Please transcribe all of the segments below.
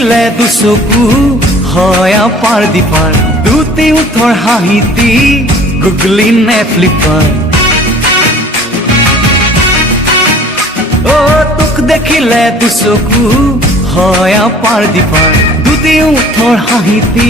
দেখিলে দুচকু হয় আপাৰ দিপাৰ দুটি উঠৰ হাঁহিতি গুগলি নে ফ্লিপাৰ ও তোক দেখিলে দুচকু হয় আপাৰ দিপাৰ দুটি উঠৰ হাঁহিতি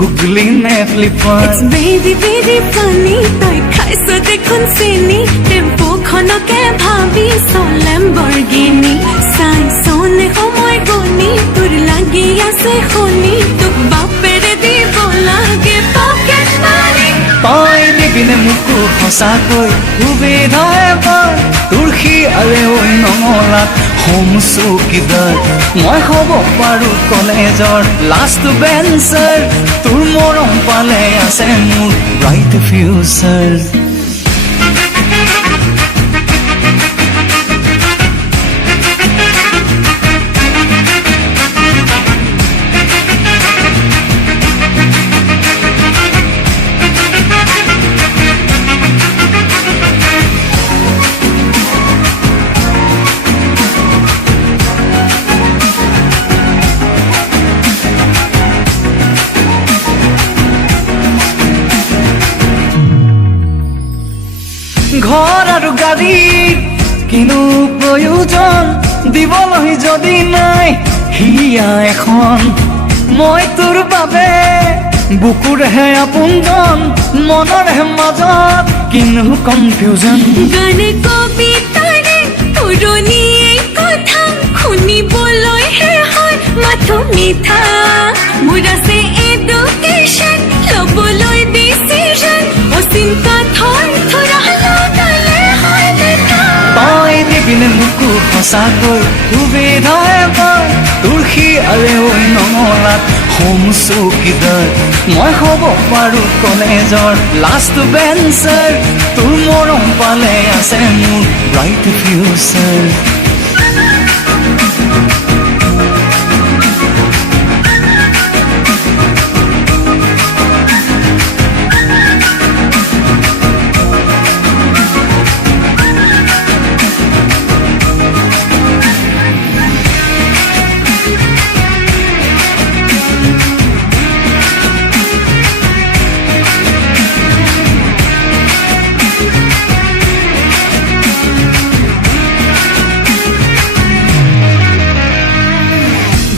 গুগলি নে ফ্লিপাৰ It's very very funny তই খাইছ দেখোন চিনি টেম্পুখনকে ভাবিছ লেম্বৰগিনি চাইছনে সময় গনি তোৰ লাগি আছে শুনি তোক বাপেৰে দিব লাগে পকেট মাৰি তই দিবিনে মোকো সঁচাকৈ সুবিধা এবাৰ তোৰ শিয়ালে ঐ নঙলাত হোম চকীদাৰ মই হ'ব পাৰোঁ কলেজৰ লাষ্ট বেঞ্চাৰ তোৰ মৰম পালে আছে মোৰ ব্ৰাইট ফিউচাৰ ঘৰ আৰু গাড়ীৰ কিনো প্ৰয়োজন দিবলৈ যদি নাই হিয়া এখন মই তোৰ বাবে বুকুৰহে আপোনজন মনৰহে মাজত কিনো কনফিউজন গান কবিতাৰে পুৰণি এই কথা শুনিবলৈহে হয় মাথো মিঠা মোৰ আছে এডুকেশ্যন ল'বলৈ ডিচিশ্যন অচিন্তা থৰ থৰা লগালে হয় দেখা তই দিবিনে মোকো সঁচাকৈ সুবিধা এবাৰ তোৰ শিয়ালে ঐ নঙলাত হোম চকীদাৰ মই হ'ব পাৰোঁ কলেজৰ লাষ্ট বেঞ্চাৰ তোৰ মৰম পালে আছে মোৰ ব্ৰাইট ফিউচাৰ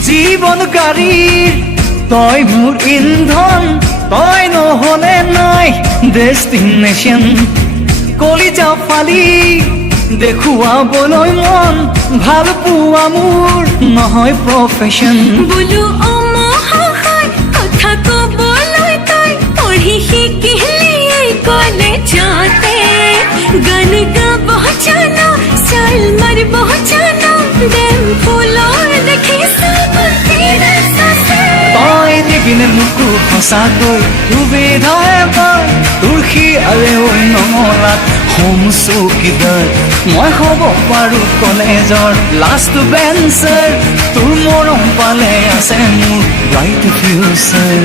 জীৱনকাৰীৰ তই মোৰ ইন্ধন তই নহ'লে নাই ডেষ্টিনেশ্যন কলিজা ফালি দেখুৱাবলৈ মন ভাল পোৱা মোৰ নহয় প্ৰফেশ্যন বোলো অমহায় কথা ক'বলৈ তই পঢ়ি শিকিলি এই কলেজতে গান গাব জানো চাল মাৰিব জানো দেম ফুলৰ দেখিছ তই দিবিনে মোকো সঁচাকৈ সুবিধা এবাৰ তোৰ শিয়ালে ঐ নঙলাত হোম চকীদাৰ মই হ'ব পাৰোঁ কলেজৰ লাষ্ট বেঞ্চাৰ তোৰ মৰম পালে আছে মোৰ ব্ৰাইট ফিউচাৰ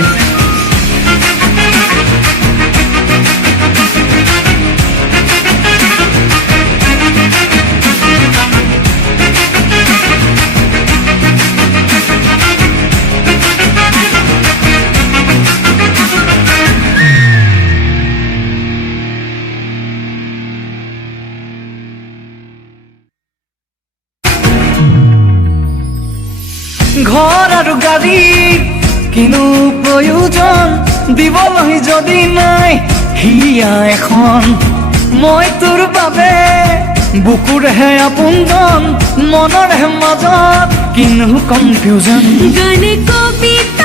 ঘৰ আৰু গাড়ীৰ কিনো প্ৰয়োজন দিবলৈ যদি নাই হিয়া এখন মই তোৰ বাবে বুকুৰহে আপোনজন মনৰহে মাজত কিনো কনফিউজন গান কবিতা